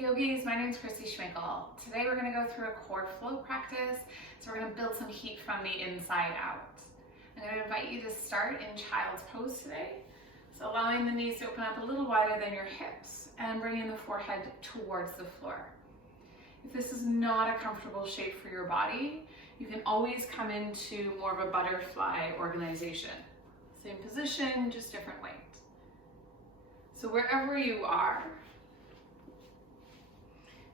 Hey yogis, my name is Kristy Schmekel. Today we're going to go through a core flow practice. So we're going to build some heat from the inside out. I'm going to invite you to start in child's pose today. So allowing the knees to open up a little wider than your hips and bringing the forehead towards the floor. If this is not a comfortable shape for your body, you can always come into more of a butterfly organization. Same position, just different weight. So wherever you are,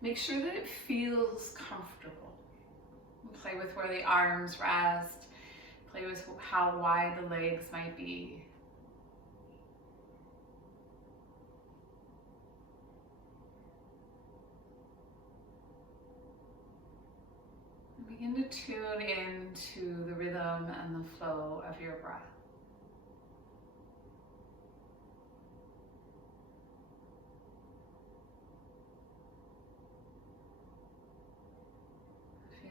make sure that it feels comfortable. Play with where the arms rest. Play with how wide the legs might be. And begin to tune into the rhythm and the flow of your breath.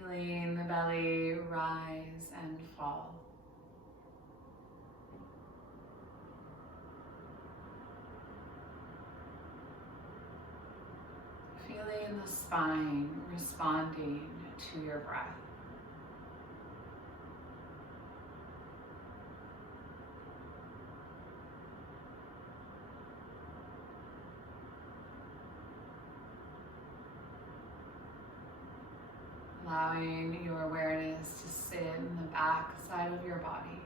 Feeling the belly rise and fall. Feeling the spine responding to your breath. Allowing your awareness to sit in the back side of your body.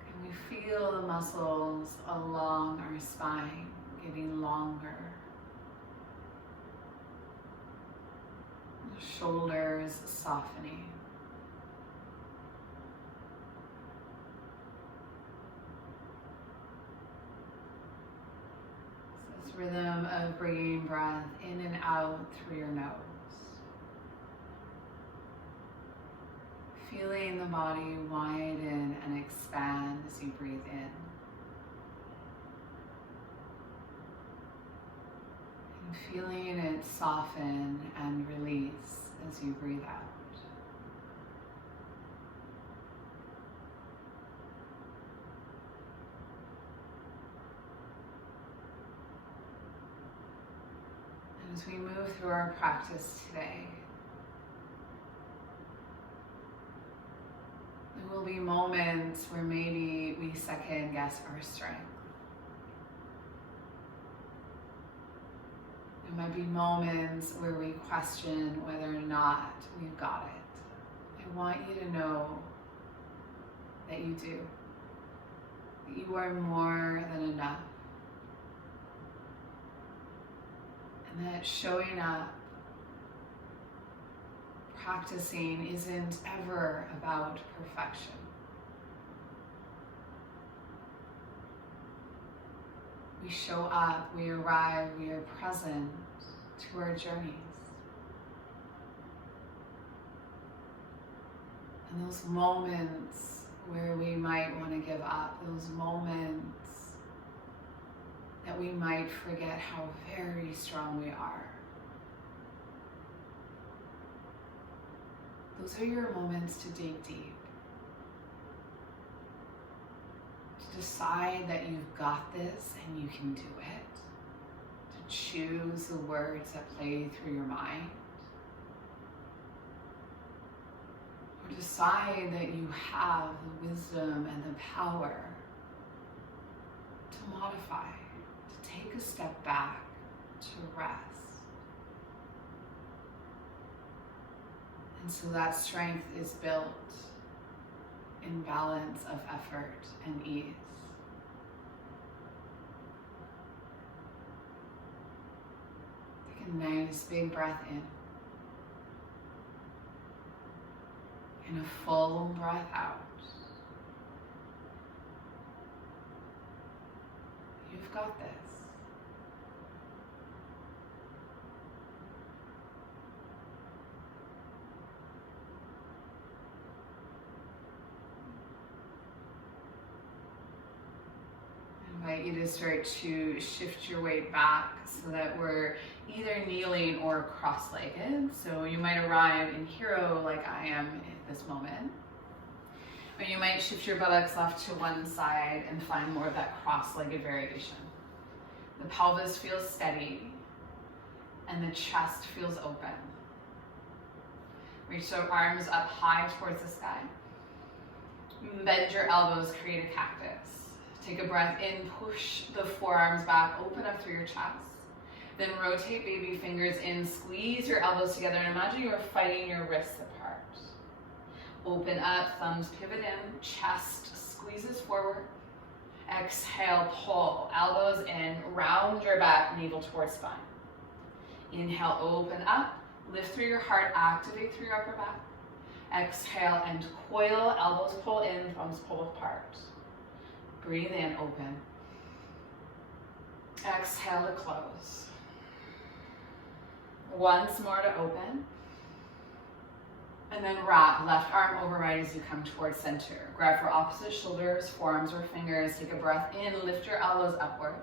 Can we feel the muscles along our spine getting longer? The shoulders softening. Rhythm of bringing breath in and out through your nose. Feeling the body widen and expand as you breathe in. And feeling it soften and release as you breathe out. As we move through our practice today, there will be moments where maybe we second guess our strength. There might be moments where we question whether or not we've got it. I want you to know that you do. That you are more than enough. And that showing up, practicing isn't ever about perfection. We show up, we arrive, we are present to our journeys. And those moments where we might want to give up, those moments that we might forget how very strong we are. Those are your moments to dig deep. To decide that you've got this and you can do it. To choose the words that play through your mind. Or decide that you have the wisdom and the power to modify. Take a step back to rest. And so that strength is built in balance of effort and ease. Take a nice big breath in. And a full breath out. You've got this. I invite you to start to shift your weight back so that we're either kneeling or cross-legged. So you might arrive in hero like I am at this moment. Or you might shift your buttocks off to one side and find more of that cross-legged variation. The pelvis feels steady and the chest feels open. Reach the arms up high towards the sky. Bend your elbows, create a cactus. Take a breath in, push the forearms back, open up through your chest. Then rotate baby fingers in, squeeze your elbows together, and imagine you are fighting your wrists apart. Open up, thumbs pivot in, chest squeezes forward. Exhale, pull, elbows in, round your back, navel towards spine. Inhale, open up, lift through your heart, activate through your upper back. Exhale and coil, elbows pull in, thumbs pull apart. Breathe in, open. Exhale to close. Once more to open. And then wrap, left arm over right as you come towards center. Grab for opposite shoulders, forearms or fingers. Take a breath in, lift your elbows upwards.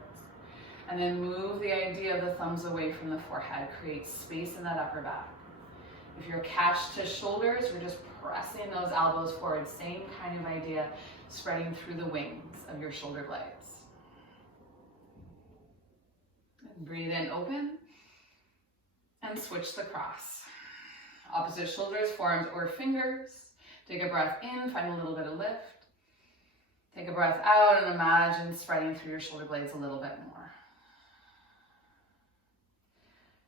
And then move the idea of the thumbs away from the forehead. Create space in that upper back. If you're catched to shoulders, we're just pressing those elbows forward. Same kind of idea, spreading through the wings of your shoulder blades. And breathe in, open. And switch the cross. Opposite shoulders, forearms or fingers. Take a breath in, find a little bit of lift. Take a breath out and imagine spreading through your shoulder blades a little bit more.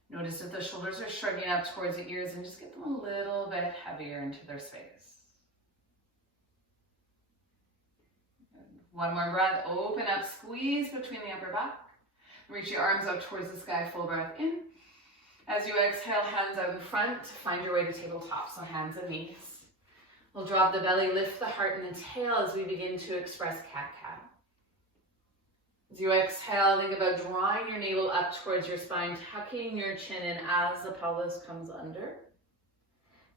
Notice if the shoulders are shrugging up towards the ears, and just get them a little bit heavier into their space. One more breath, open up, squeeze between the upper back. Reach your arms up towards the sky, full breath in. As you exhale, hands out in front, find your way to tabletop, so hands and knees. We'll drop the belly, lift the heart and the tail as we begin to express cat-cat. As you exhale, think about drawing your navel up towards your spine, tucking your chin in as the pelvis comes under.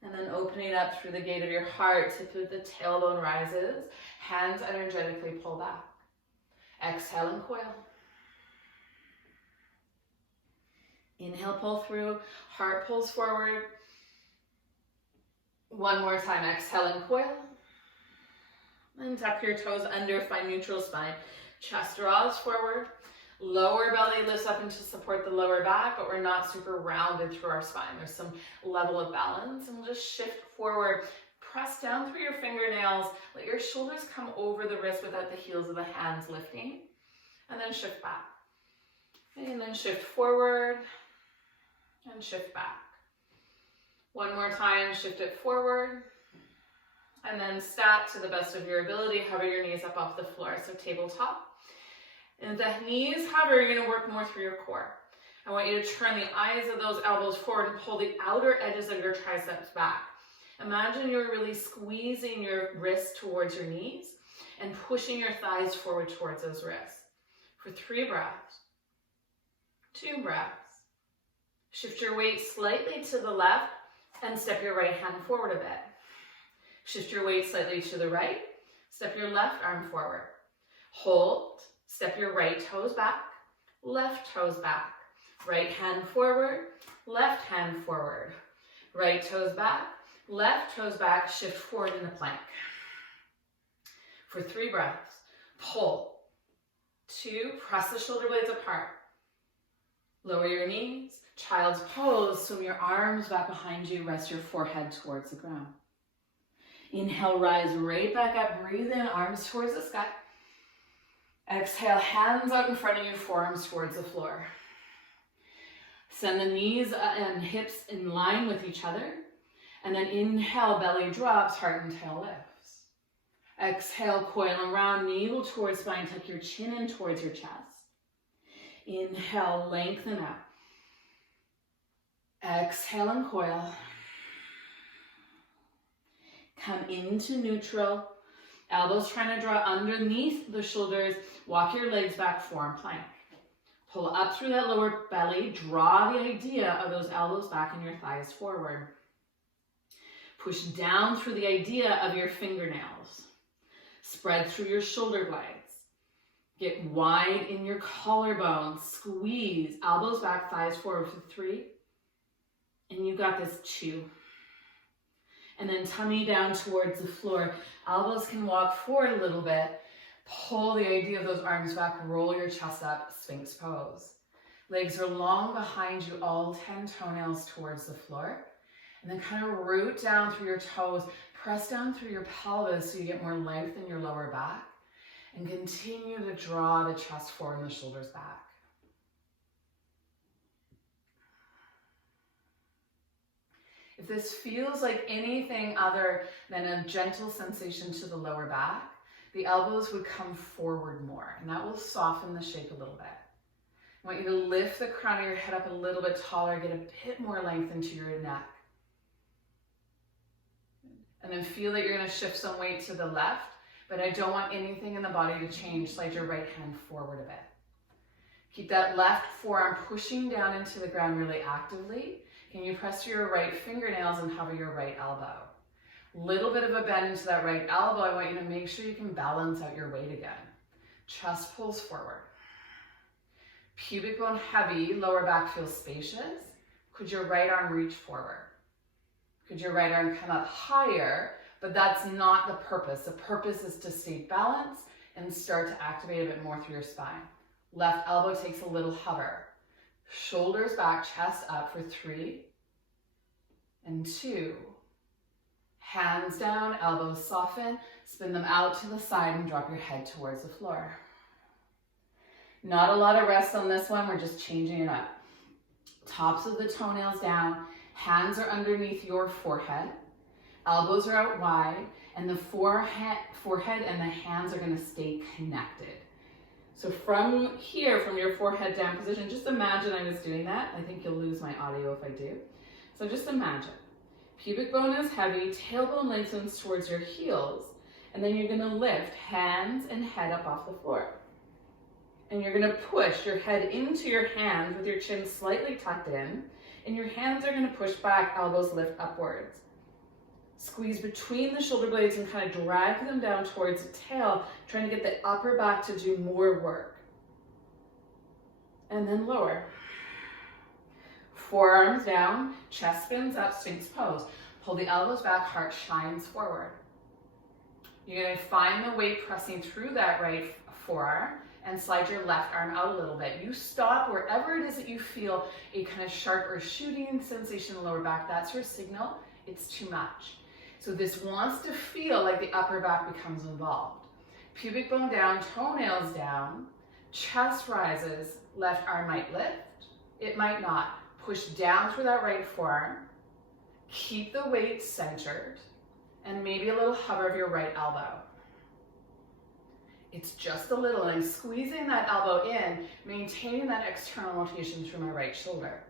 And then opening up through the gate of your heart, tip of the tailbone rises, hands energetically pull back. Exhale and coil. Inhale, pull through, heart pulls forward. One more time, exhale and coil. And tuck your toes under, find neutral spine. Chest draws forward. Lower belly lifts up into support the lower back, but we're not super rounded through our spine. There's some level of balance, and we'll just shift forward. Press down through your fingernails. Let your shoulders come over the wrist without the heels of the hands lifting. And then shift back. And then shift forward. And shift back. One more time, shift it forward. And then stack to the best of your ability. Hover your knees up off the floor, so tabletop. And the knees hover, you're going to work more through your core. I want you to turn the eyes of those elbows forward and pull the outer edges of your triceps back. Imagine you're really squeezing your wrists towards your knees and pushing your thighs forward towards those wrists. For 3 breaths, 2 breaths. Shift your weight slightly to the left and step your right hand forward a bit. Shift your weight slightly to the right, step your left arm forward. Hold, step your right toes back, left toes back. Right hand forward, left hand forward. Right toes back, left toes back, shift forward in the plank. For 3 breaths, pull. 2, press the shoulder blades apart. Lower your knees. Child's pose, swim your arms back behind you, rest your forehead towards the ground. Inhale, rise right back up, breathe in, arms towards the sky. Exhale, hands out in front of you, forearms towards the floor. Send the knees and hips in line with each other. And then inhale, belly drops, heart and tail lifts. Exhale, coil around, navel towards spine, tuck your chin in towards your chest. Inhale, lengthen up. Exhale and coil. Come into neutral. Elbows trying to draw underneath the shoulders. Walk your legs back, forearm plank. Pull up through that lower belly. Draw the idea of those elbows back and your thighs forward. Push down through the idea of your fingernails. Spread through your shoulder blades. Get wide in your collarbones. Squeeze. Elbows back, thighs forward for 3. And you got this, 2. And then tummy down towards the floor. Elbows can walk forward a little bit. Pull the idea of those arms back, roll your chest up, Sphinx pose. Legs are long behind you, all 10 toenails towards the floor. And then kind of root down through your toes, press down through your pelvis so you get more length in your lower back. And continue to draw the chest forward and the shoulders back. If this feels like anything other than a gentle sensation to the lower back, the elbows would come forward more, and that will soften the shape a little bit. I want you to lift the crown of your head up a little bit taller, get a bit more length into your neck. And then feel that you're going to shift some weight to the left, but I don't want anything in the body to change. Slide your right hand forward a bit. Keep that left forearm pushing down into the ground really actively. Can you press to your right fingernails and hover your right elbow? Little bit of a bend into that right elbow. I want you to make sure you can balance out your weight again. Chest pulls forward. Pubic bone heavy, lower back feels spacious. Could your right arm reach forward? Could your right arm come up higher? But that's not the purpose. The purpose is to stay balanced and start to activate a bit more through your spine. Left elbow takes a little hover. Shoulders back, chest up for 3 and 2. Hands down, elbows soften, spin them out to the side and drop your head towards the floor. Not a lot of rest on this one, we're just changing it up. Tops of the toenails down, hands are underneath your forehead, elbows are out wide, and the forehead and the hands are going to stay connected. So from here, from your forehead down position, just imagine I was doing that. I think you'll lose my audio if I do. So just imagine. Pubic bone is heavy, tailbone lengthens towards your heels, and then you're going to lift hands and head up off the floor. And you're going to push your head into your hands with your chin slightly tucked in, and your hands are going to push back, elbows lift upwards. Squeeze between the shoulder blades and kind of drag them down towards the tail, trying to get the upper back to do more work. And then lower. Forearms down, chest spins up, Sphinx pose. Pull the elbows back, heart shines forward. You're going to find the weight pressing through that right forearm and slide your left arm out a little bit. You stop wherever it is that you feel a kind of sharp or shooting sensation in the lower back. That's your signal. It's too much. So this wants to feel like the upper back becomes involved. Pubic bone down, toenails down, chest rises, left arm might lift, it might not. Push down through that right forearm, keep the weight centered, and maybe a little hover of your right elbow. It's just a little, and I'm squeezing that elbow in, maintaining that external rotation through my right shoulder.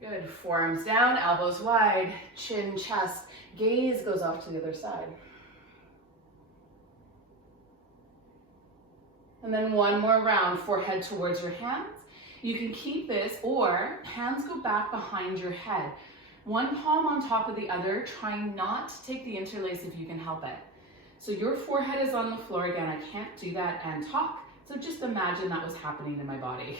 Good, forearms down, elbows wide, chin, chest, gaze goes off to the other side. And then one more round, forehead towards your hands. You can keep this, or hands go back behind your head. One palm on top of the other, trying not to take the interlace if you can help it. So your forehead is on the floor again. I can't do that and talk, so just imagine that was happening in my body.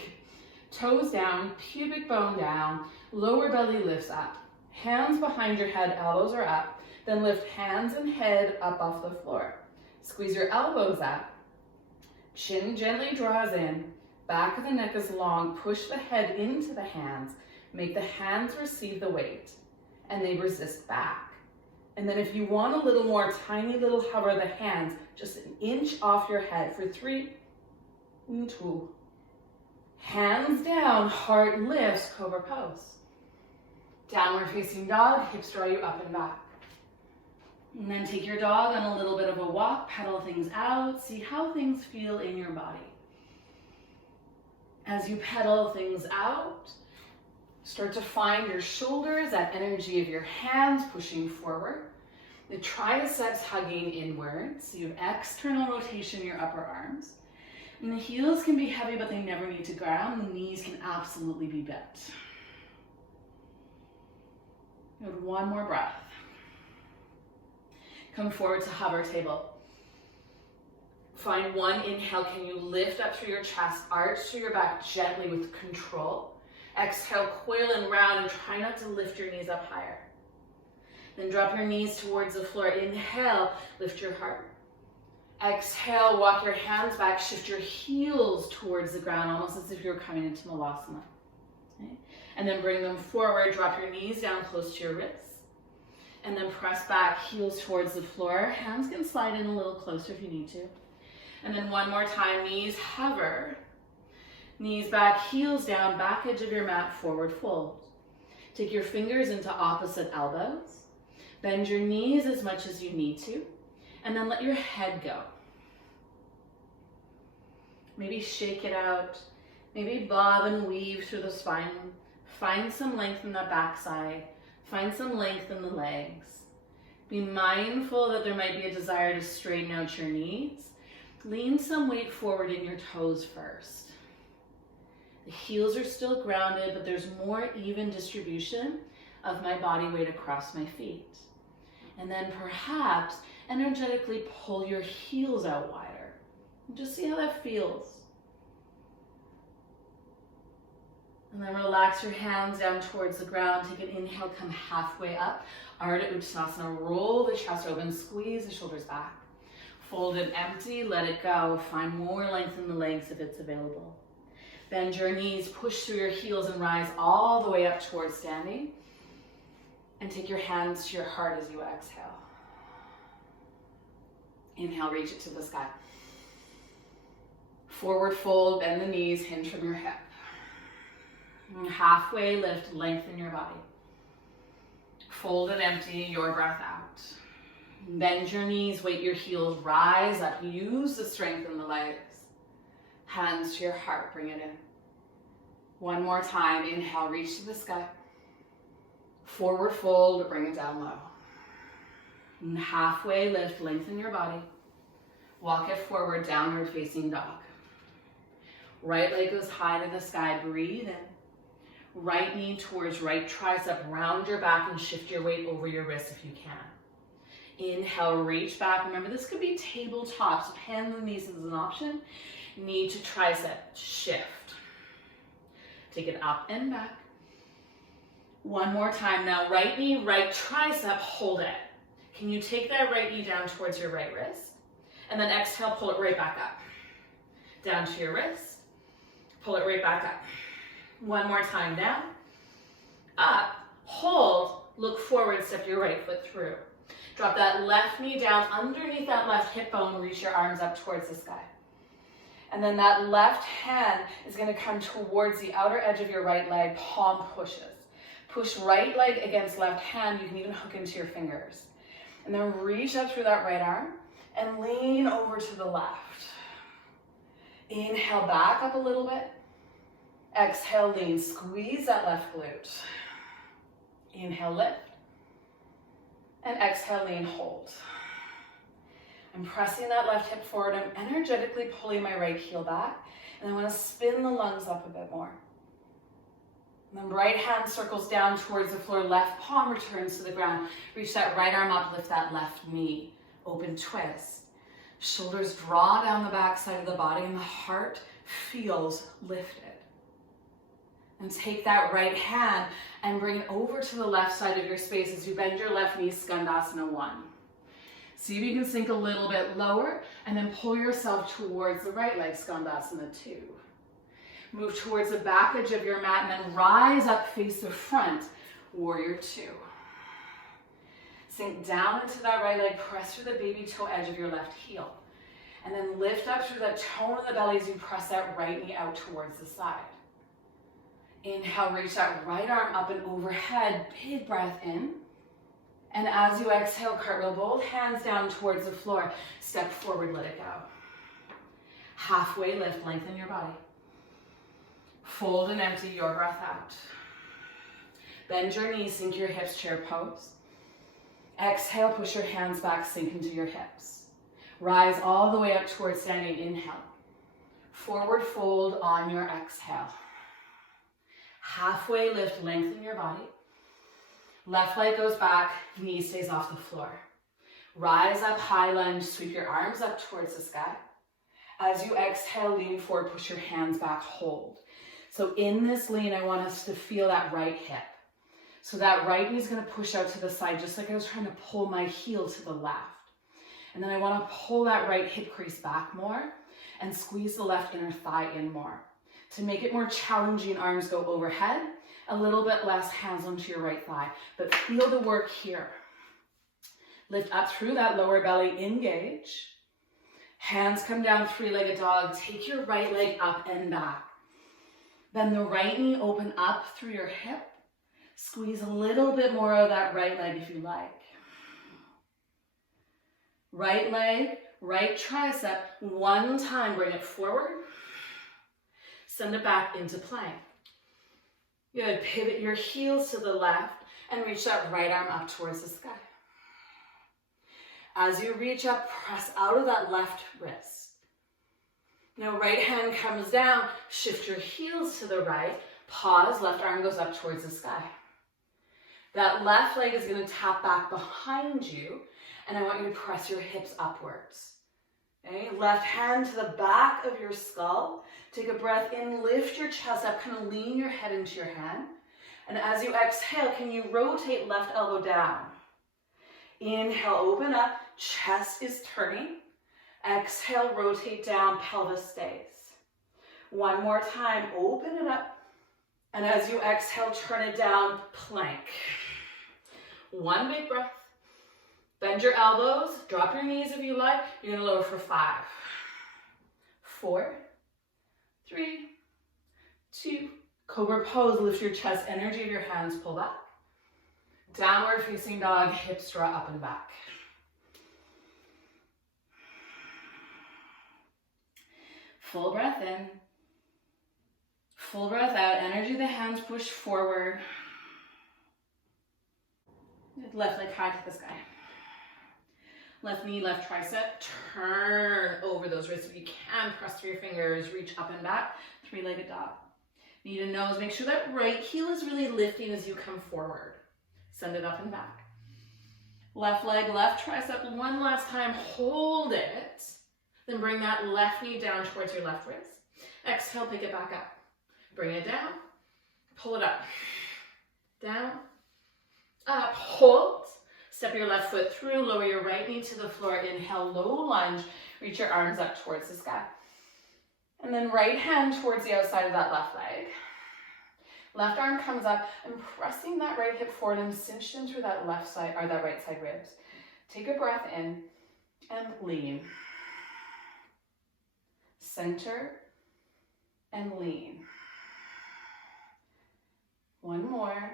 Toes down, pubic bone down, lower belly lifts up. Hands behind your head, elbows are up. Then lift hands and head up off the floor. Squeeze your elbows up. Chin gently draws in. Back of the neck is long. Push the head into the hands. Make the hands receive the weight. And they resist back. And then if you want a little more, tiny little hover of the hands, just an inch off your head for 3 and 2. Hands down, heart lifts, Cobra Pose. Downward facing dog, hips draw you up and back. And then take your dog on a little bit of a walk, pedal things out, see how things feel in your body. As you pedal things out, start to find your shoulders, that energy of your hands pushing forward. The triceps hugging inwards, so you have external rotation in your upper arms. And the heels can be heavy, but they never need to ground. The knees can absolutely be bent. Good, one more breath. Come forward to hover table. Find one inhale. Can you lift up through your chest, arch through your back gently with control. Exhale, coil and round, and try not to lift your knees up higher. Then drop your knees towards the floor. Inhale, lift your heart. Exhale, walk your hands back, shift your heels towards the ground, almost as if you're coming into Malasana. Okay? And then bring them forward, drop your knees down close to your wrists. And then press back, heels towards the floor. Hands can slide in a little closer if you need to. And then one more time, knees hover. Knees back, heels down, back edge of your mat, forward fold. Take your fingers into opposite elbows. Bend your knees as much as you need to. And then let your head go. Maybe shake it out. Maybe bob and weave through the spine. Find some length in the backside. Find some length in the legs. Be mindful that there might be a desire to straighten out your knees. Lean some weight forward in your toes first. The heels are still grounded, but there's more even distribution of my body weight across my feet. And then perhaps energetically pull your heels out wider. And just see how that feels. And then relax your hands down towards the ground. Take an inhale, come halfway up. Ardha Uttanasana, roll the chest open, squeeze the shoulders back. Fold it empty, let it go. Find more length in the legs if it's available. Bend your knees, push through your heels and rise all the way up towards standing. And take your hands to your heart as you exhale. Inhale, reach it to the sky. Forward fold, bend the knees, hinge from your hip. And halfway lift, lengthen your body. Fold and empty your breath out. Bend your knees, weight your heels, rise up. Use the strength in the legs. Hands to your heart, bring it in. One more time, inhale, reach to the sky. Forward fold, bring it down low. And halfway lift, lengthen your body. Walk it forward, downward facing dog. Right leg goes high to the sky, breathe in. Right knee towards right tricep, round your back and shift your weight over your wrists if you can. Inhale, reach back. Remember, this could be tabletop, so hands and knees is an option. Knee to tricep, shift. Take it up and back. One more time. Now, right knee, right tricep, hold it. Can you take that right knee down towards your right wrist? And then exhale, pull it right back up. Down to your wrist. Pull it right back up. One more time, down. Up, hold, look forward, step your right foot through. Drop that left knee down underneath that left hip bone, reach your arms up towards the sky. And then that left hand is going to come towards the outer edge of your right leg, palm pushes. Push right leg against left hand, you can even hook into your fingers. And then reach up through that right arm and lean over to the left. Inhale, back up a little bit. Exhale, lean, squeeze that left glute. Inhale, lift. And exhale, lean, hold. I'm pressing that left hip forward. I'm energetically pulling my right heel back. And I want to spin the lungs up a bit more. And then right hand circles down towards the floor. Left palm returns to the ground. Reach that right arm up, lift that left knee. Open twist. Shoulders draw down the back side of the body and the heart feels lifted. And take that right hand and bring it over to the left side of your space as you bend your left knee, Skandasana 1. See if you can sink a little bit lower and then pull yourself towards the right leg, Skandasana 2. Move towards the back edge of your mat and then rise up, face the front, Warrior 2. Sink down into that right leg, press through the baby toe edge of your left heel. And then lift up through that tone of the belly as you press that right knee out towards the side. Inhale, reach that right arm up and overhead, big breath in. And as you exhale, cartwheel both hands down towards the floor. Step forward, let it go. Halfway lift, lengthen your body. Fold and empty your breath out. Bend your knees, sink your hips, chair pose. Exhale, push your hands back, sink into your hips. Rise all the way up towards standing, inhale. Forward fold on your exhale. Halfway lift, lengthen your body. Left leg goes back, knee stays off the floor. Rise up, high lunge, sweep your arms up towards the sky. As you exhale, lean forward, push your hands back, hold. So in this lean, I want us to feel that right hip. So that right knee is going to push out to the side, just like I was trying to pull my heel to the left. And then I want to pull that right hip crease back more and squeeze the left inner thigh in more. To make it more challenging, arms go overhead, a little bit less, hands onto your right thigh, but feel the work here. Lift up through that lower belly, engage. Hands come down, three-legged dog. Take your right leg up and back. Bend the right knee, open up through your hip. Squeeze a little bit more of that right leg if you like. Right leg, right tricep, one time, bring it forward. Send it back into plank. Good, pivot your heels to the left and reach that right arm up towards the sky. As you reach up, press out of that left wrist. Now right hand comes down, shift your heels to the right, pause, left arm goes up towards the sky. That left leg is going to tap back behind you, and I want you to press your hips upwards. Okay? Left hand to the back of your skull. Take a breath in, lift your chest up, kind of lean your head into your hand. And as you exhale, can you rotate left elbow down? Inhale, open up, chest is turning. Exhale, rotate down, pelvis stays. One more time, open it up. And as you exhale, turn it down, plank. One big breath. Bend your elbows, drop your knees if you like. You're gonna lower for 5, 4, 3, 2. Cobra Pose, lift your chest, energy of your hands, pull back. Downward facing dog, hips draw up and back. Full breath in. Full breath out, energy of the hands, push forward. Left leg high to the sky. Left knee, left tricep, turn over those wrists. If you can, press through your fingers, reach up and back, three-legged dog. Knee to nose, make sure that right heel is really lifting as you come forward. Send it up and back. Left leg, left tricep, one last time, hold it. Then bring that left knee down towards your left wrist. Exhale, pick it back up. Bring it down, pull it up, down, up, hold. Step your left foot through, lower your right knee to the floor. Inhale, low lunge. Reach your arms up towards the sky. And then right hand towards the outside of that left leg. Left arm comes up. I'm pressing that right hip forward and cinched in through that left side or that right side ribs. Take a breath in and lean. Center and lean. One more.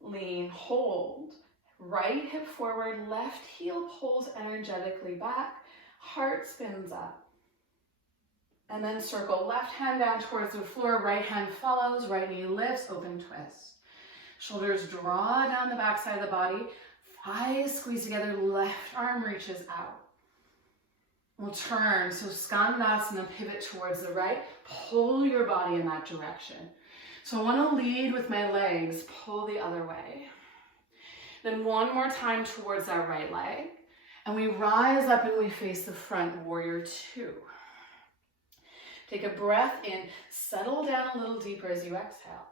Lean, hold. Right hip forward, left heel pulls energetically back, heart spins up. And then circle left hand down towards the floor, right hand follows, right knee lifts, open twist. Shoulders draw down the back side of the body, thighs squeeze together, left arm reaches out. We'll turn, so Skandasana, pivot towards the right, pull your body in that direction. So I want to lead with my legs, pull the other way. Then one more time towards that right leg. And we rise up and we face the front, warrior 2. Take a breath in, settle down a little deeper as you exhale.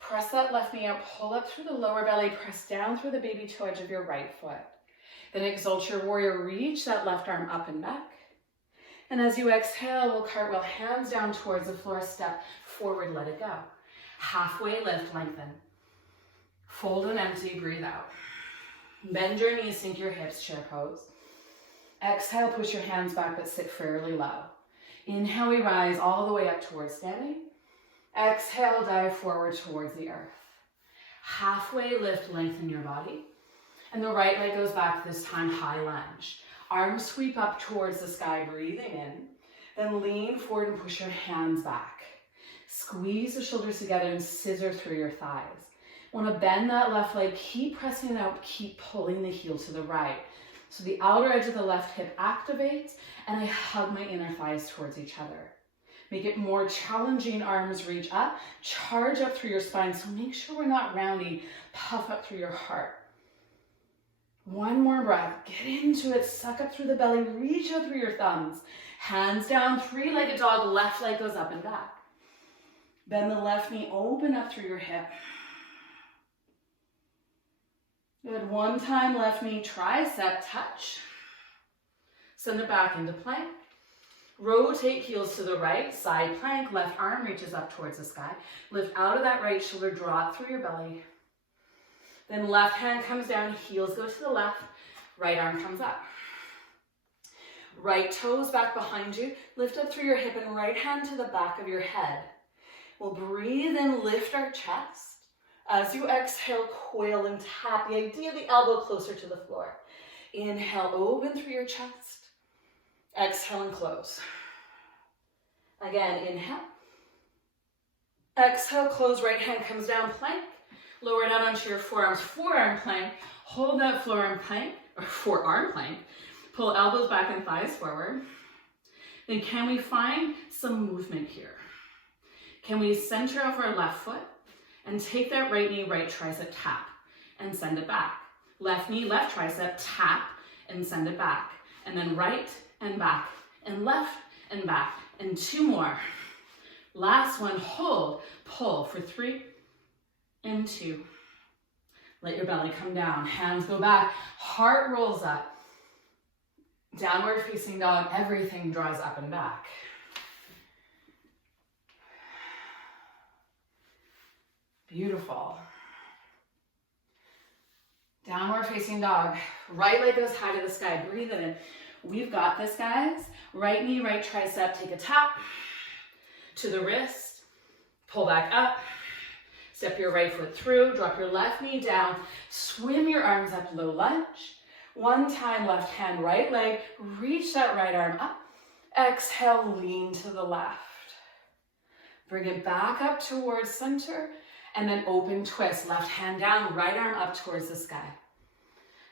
Press that left knee out, pull up through the lower belly, press down through the baby toe edge of your right foot. Then exalt your warrior, reach that left arm up and back. And as you exhale, we'll cartwheel, hands down towards the floor, step forward, let it go. Halfway lift, lengthen. Fold and empty, breathe out. Bend your knees, sink your hips, chair pose. Exhale, push your hands back, but sit fairly low. Inhale, we rise all the way up towards standing. Exhale, dive forward towards the earth. Halfway lift, lengthen your body. And the right leg goes back, this time high lunge. Arms sweep up towards the sky, breathing in. Then lean forward and push your hands back. Squeeze the shoulders together and scissor through your thighs. Want to bend that left leg, keep pressing it out, keep pulling the heel to the right. So the outer edge of the left hip activates, and I hug my inner thighs towards each other. Make it more challenging, arms reach up, charge up through your spine, so make sure we're not rounding, puff up through your heart. One more breath, get into it, suck up through the belly, reach out through your thumbs. Hands down, three-legged dog, left leg goes up and back. Bend the left knee, open up through your hip. Good, one time, left knee, tricep touch. Send it back into plank. Rotate heels to the right, side plank, left arm reaches up towards the sky. Lift out of that right shoulder, draw it through your belly. Then left hand comes down, heels go to the left, right arm comes up. Right toes back behind you, lift up through your hip and right hand to the back of your head. We'll breathe in, lift our chest. As you exhale, coil and tap, the idea of the elbow closer to the floor. Inhale, open through your chest. Exhale and close. Again, inhale. Exhale, close, right hand comes down, plank. Lower down onto your forearms, forearm plank. Hold that forearm plank, or forearm plank. Pull elbows back and thighs forward. Then can we find some movement here? Can we center off our left foot and take that right knee, right tricep, tap, and send it back. Left knee, left tricep, tap, and send it back. And then right and back, and left and back, and 2 more. Last one, hold, pull for 3 and 2. Let your belly come down, hands go back, heart rolls up. Downward facing dog, everything draws up and back. Beautiful. Downward facing dog, right leg goes high to the sky, breathe it in. We've got this, guys. Right knee, right tricep, take a tap to the wrist, pull back up, step your right foot through, drop your left knee down, swim your arms up, low lunge. 1 time, left hand, right leg, reach that right arm up. Exhale, lean to the left. Bring it back up towards center, and then open twist. Left hand down, right arm up towards the sky.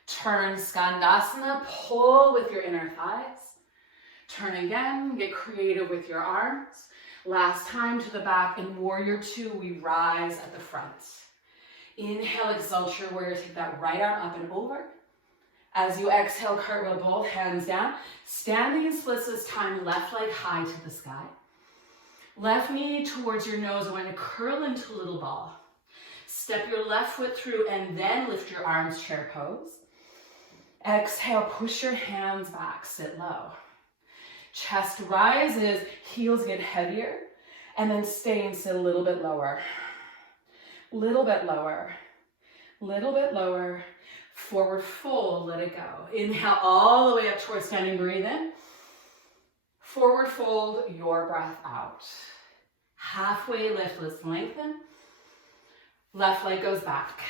Turn Skandasana, pull with your inner thighs. Turn again, get creative with your arms. Last time to the back. In Warrior 2, we rise at the front. Inhale, exalt your warrior, take that right arm up and over. As you exhale, cartwheel, both hands down. Standing splits this time, left leg high to the sky. Left knee towards your nose, going to curl into a little ball. Step your left foot through and then lift your arms, chair pose. Exhale, push your hands back, sit low. Chest rises, heels get heavier, and then stay and sit a little bit lower. Little bit lower, little bit lower. Forward fold, let it go. Inhale all the way up towards standing, breathe in. Forward fold, your breath out. Halfway lift, let's lengthen. Left leg goes back.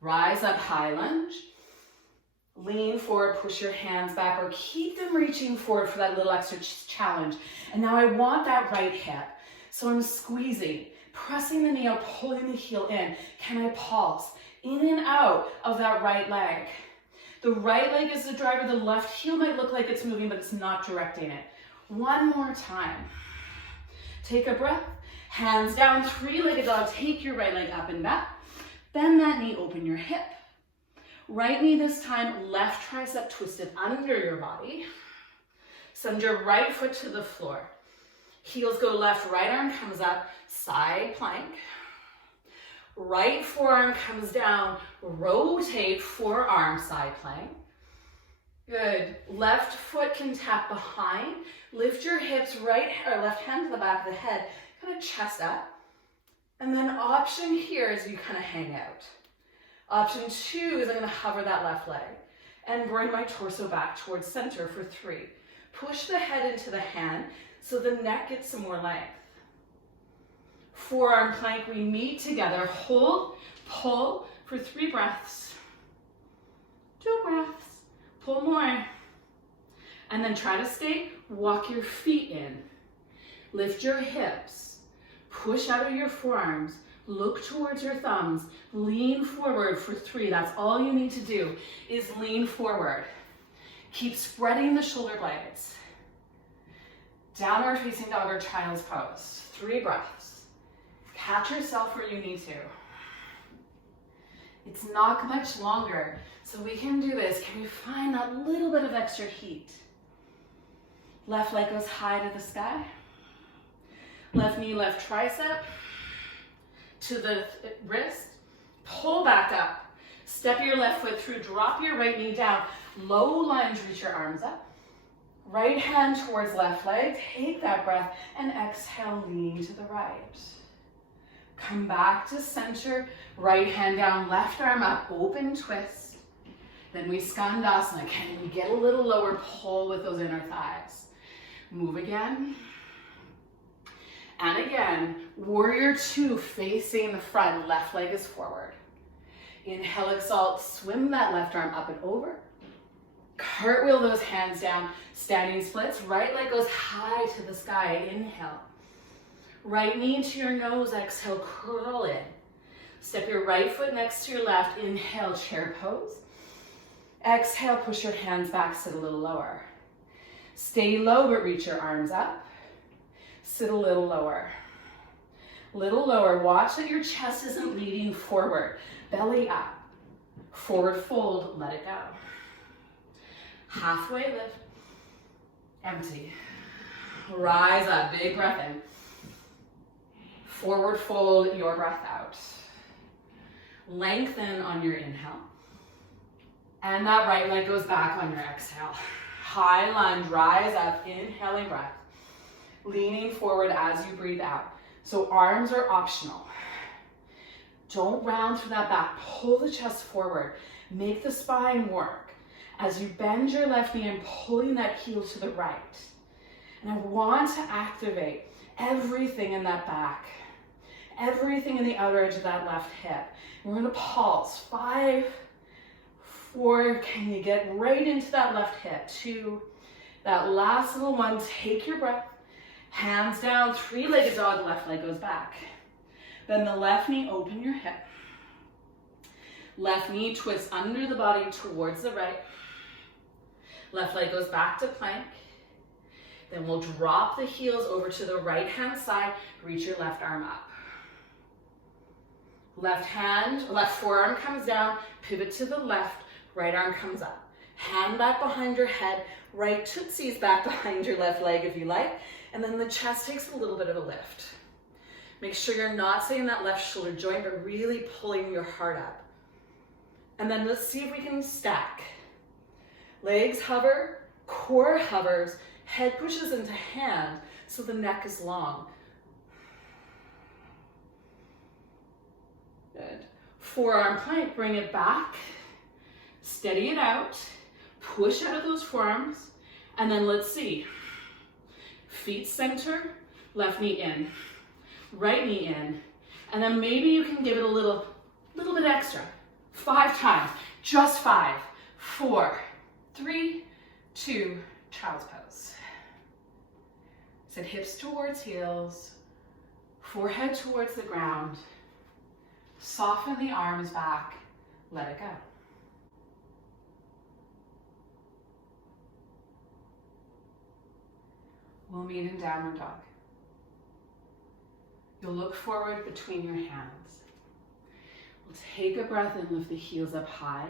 Rise up, high lunge. Lean forward, push your hands back, or keep them reaching forward for that little extra challenge. And now I want that right hip. So I'm squeezing, pressing the knee out, pulling the heel in. Can I pulse? In and out of that right leg. The right leg is the driver. The left heel might look like it's moving, but it's not directing it. 1 more time. Take a breath. Hands down, 3-legged dog. Take your right leg up and back. Bend that knee, open your hip. Right knee this time, left tricep twisted under your body. Send your right foot to the floor. Heels go left, right arm comes up, side plank. Right forearm comes down, rotate forearm, side plank. Good. Left foot can tap behind. Lift your hips, right or left hand to the back of the head, kind of chest up. And then option here is you kind of hang out. Option 2 is I'm going to hover that left leg and bring my torso back towards center for 3. Push the head into the hand so the neck gets some more length. Forearm plank, we meet together. Hold, pull for 3 breaths. 2 breaths. Pull more. And then try to stay. Walk your feet in. Lift your hips. Push out of your forearms. Look towards your thumbs. Lean forward for 3. That's all you need to do is lean forward. Keep spreading the shoulder blades. Downward facing dog or child's pose. 3 breaths. Catch yourself where you need to. It's not much longer, so we can do this. Can we find that little bit of extra heat? Left leg goes high to the sky. Left knee, left tricep to the wrist. Pull back up. Step your left foot through. Drop your right knee down. Low lunge, reach your arms up. Right hand towards left leg, take that breath, and exhale, lean to the right. Come back to center, right hand down, left arm up, open twist. Then we skandasana. Can we get a little lower, pull with those inner thighs? Move again. And again, warrior two, facing the front, left leg is forward. Inhale, exalt, swim that left arm up and over. Cartwheel those hands down, standing splits. Right leg goes high to the sky. Inhale. Right knee to your nose. Exhale, curl in. Step your right foot next to your left. Inhale, chair pose. Exhale, push your hands back, sit a little lower. Stay low, but reach your arms up. Sit a little lower. Little lower. Watch that your chest isn't leading forward. Belly up. Forward fold, let it go. Halfway lift, empty. Rise up, big breath in. Forward fold, your breath out. Lengthen on your inhale. And that right leg goes back on your exhale. High lunge, rise up, inhaling breath. Leaning forward as you breathe out. So arms are optional. Don't round through that back, pull the chest forward. Make the spine work. As you bend your left knee and pulling that heel to the right. And I want to activate everything in that back, everything in the outer edge of that left hip. We're gonna pulse. 5, 4, can you get right into that left hip? 2, that last little one, take your breath. Hands down, 3-legged dog, left leg goes back. Then the left knee, open your hip. Left knee twists under the body towards the right. Left leg goes back to plank. Then we'll drop the heels over to the right hand side. Reach your left arm up. Left forearm comes down. Pivot to the left. Right arm comes up. Hand back behind your head. Right tootsie's back behind your left leg if you like. And then the chest takes a little bit of a lift. Make sure you're not setting that left shoulder joint, but really pulling your heart up. And then let's see if we can stack. Legs hover, core hovers, head pushes into hand, so the neck is long. Good. Forearm plank, bring it back, steady it out, push out of those forearms, and then let's see. Feet center, left knee in, right knee in, and then maybe you can give it a little bit extra. 5 times, just 5, 4, 3, 2, child's pose. Sit hips towards heels, forehead towards the ground. Soften the arms back, let it go. We'll meet in downward dog. You'll look forward between your hands. We'll take a breath and lift the heels up high.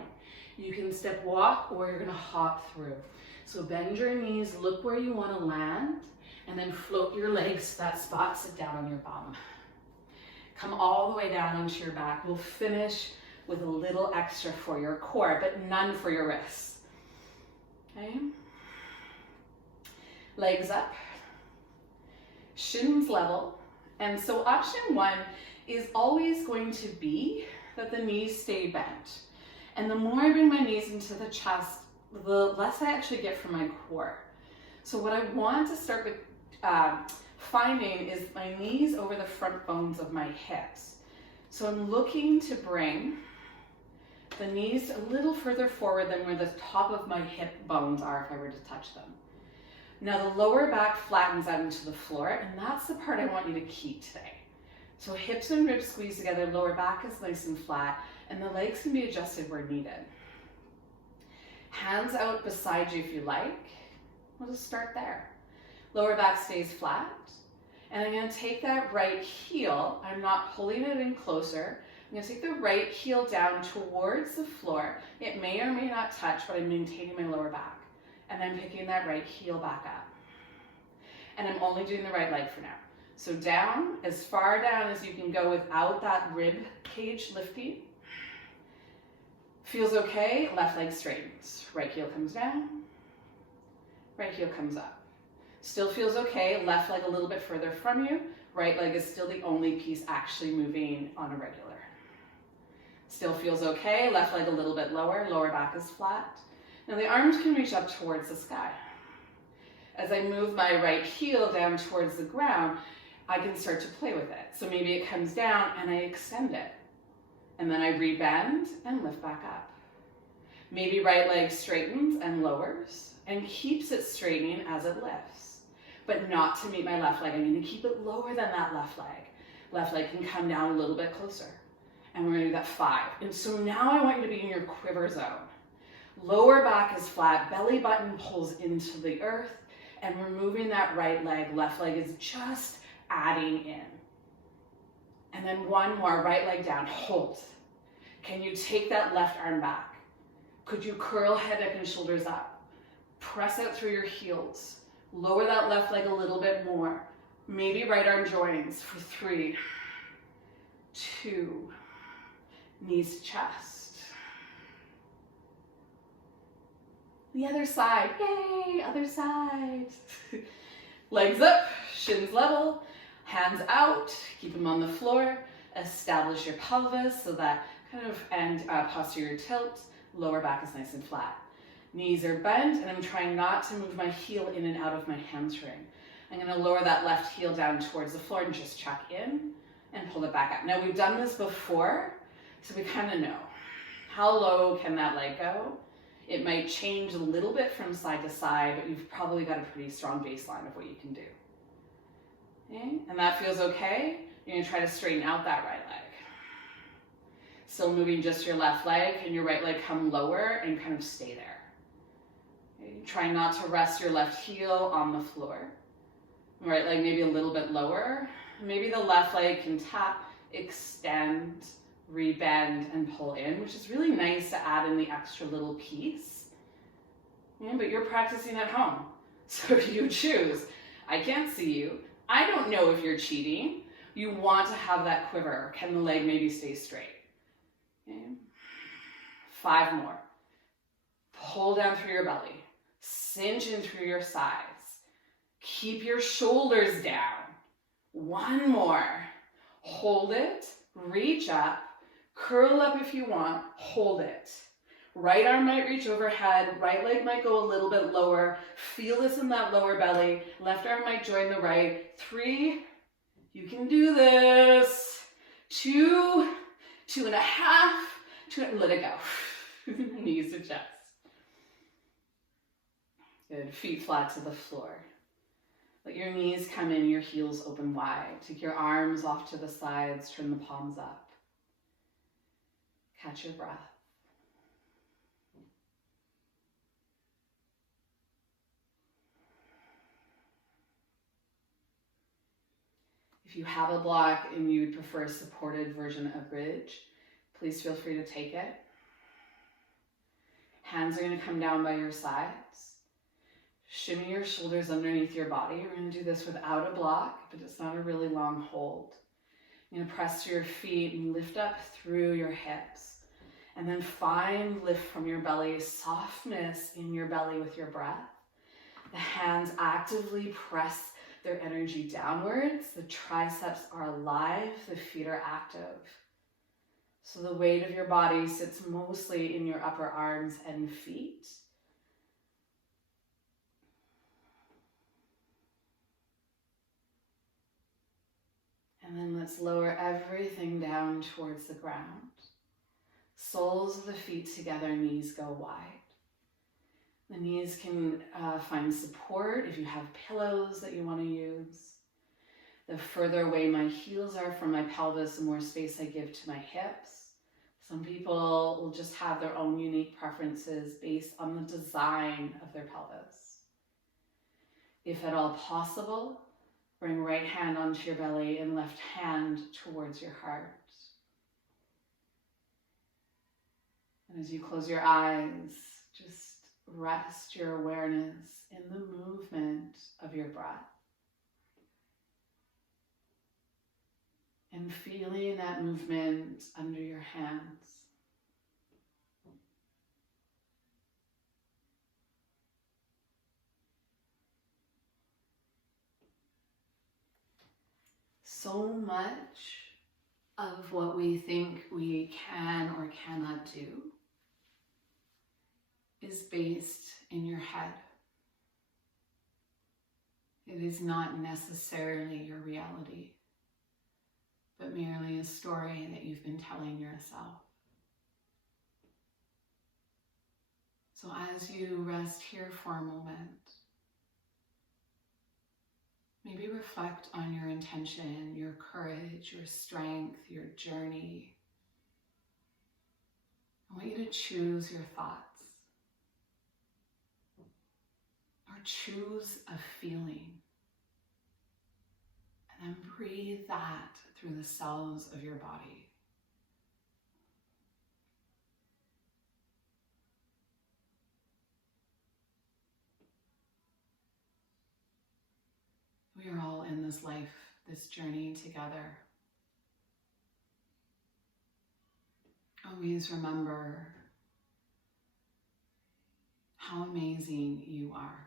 You can step walk or you're gonna hop through. So bend your knees, look where you wanna land, and then float your legs to that spot, sit down on your bum. Come all the way down onto your back. We'll finish with a little extra for your core, but none for your wrists. Okay? Legs up, shins level. And so option 1 is always going to be that the knees stay bent. And the more I bring my knees into the chest, the less I actually get from my core. So what I want to start with finding is my knees over the front bones of my hips. So I'm looking to bring the knees a little further forward than where the top of my hip bones are if I were to touch them. Now the lower back flattens out into the floor, and that's the part I want you to keep today. So hips and ribs squeeze together, lower back is nice and flat, and the legs can be adjusted where needed. Hands out beside you if you like. We'll just start there. Lower back stays flat. And I'm gonna take that right heel, I'm not pulling it in closer. I'm gonna take the right heel down towards the floor. It may or may not touch, but I'm maintaining my lower back. And I'm picking that right heel back up. And I'm only doing the right leg for now. So down, as far down as you can go without that rib cage lifting. Feels okay, left leg straightens. Right heel comes down, right heel comes up. Still feels okay, left leg a little bit further from you. Right leg is still the only piece actually moving on a regular. Still feels okay, left leg a little bit lower, lower back is flat. Now the arms can reach up towards the sky. As I move my right heel down towards the ground, I can start to play with it. So maybe it comes down and I extend it. And then I rebend and lift back up. Maybe right leg straightens and lowers and keeps it straightening as it lifts, but not to meet my left leg. I'm going to keep it lower than that left leg. Left leg can come down a little bit closer. And we're going to do that 5. And so now I want you to be in your quiver zone. Lower back is flat, belly button pulls into the earth, and we're moving that right leg. Left leg is just adding in. And then one more, right leg down, hold. Can you take that left arm back? Could you curl head, neck, and shoulders up? Press out through your heels. Lower that left leg a little bit more. Maybe right arm joins for 3, 2, knees to chest. The other side, yay, other side. Legs up, shins level, hands out, keep them on the floor. Establish your pelvis so that kind of and posterior tilt. Lower back is nice and flat. Knees are bent, and I'm trying not to move my heel in and out of my hamstring. I'm going to lower that left heel down towards the floor and just check in and pull it back up. Now we've done this before, so we kind of know. How low can that leg go? It might change a little bit from side to side, but you've probably got a pretty strong baseline of what you can do. Okay? And that feels okay. You're going to try to straighten out that right leg. Still moving just your left leg, and your right leg come lower and kind of stay there. Okay? Try not to rest your left heel on the floor. Right leg maybe a little bit lower. Maybe the left leg can tap, extend, rebend, and pull in, which is really nice to add in the extra little piece. Yeah, but you're practicing at home, so you choose. I can't see you. I don't know if you're cheating. You want to have that quiver. Can the leg maybe stay straight? Okay. 5 more. Pull down through your belly. Cinch in through your sides. Keep your shoulders down. 1 more. Hold it. Reach up. Curl up if you want. Hold it. Right arm might reach overhead. Right leg might go a little bit lower. Feel this in that lower belly. Left arm might join the right. 3. You can do this. 2, 2.5, 2, let it go. Knees to chest. Good. Feet flat to the floor. Let your knees come in, your heels open wide. Take your arms off to the sides, turn the palms up. Catch your breath. If you have a block and you would prefer a supported version of bridge, please feel free to take it. Hands are going to come down by your sides. Shimmy your shoulders underneath your body. We're going to do this without a block, but it's not a really long hold. You're going to press to your feet and lift up through your hips. And then find lift from your belly, softness in your belly with your breath. The hands actively press their energy downwards. The triceps are alive, the feet are active. So the weight of your body sits mostly in your upper arms and feet. And then let's lower everything down towards the ground. Soles of the feet together, knees go wide. The knees can find support if you have pillows that you want to use. The further away my heels are from my pelvis, the more space I give to my hips. Some people will just have their own unique preferences based on the design of their pelvis. If at all possible, bring right hand onto your belly and left hand towards your heart. And as you close your eyes, just rest your awareness in the movement of your breath. And feeling that movement under your hands. So much of what we think we can or cannot do is based in your head. It is not necessarily your reality, but merely a story that you've been telling yourself. So as you rest here for a moment, maybe reflect on your intention, your courage, your strength, your journey. I want you to choose your thoughts, or choose a feeling, and then breathe that through the cells of your body. We are all in this life, this journey together. Always remember how amazing you are.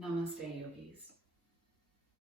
Namaste, yogis.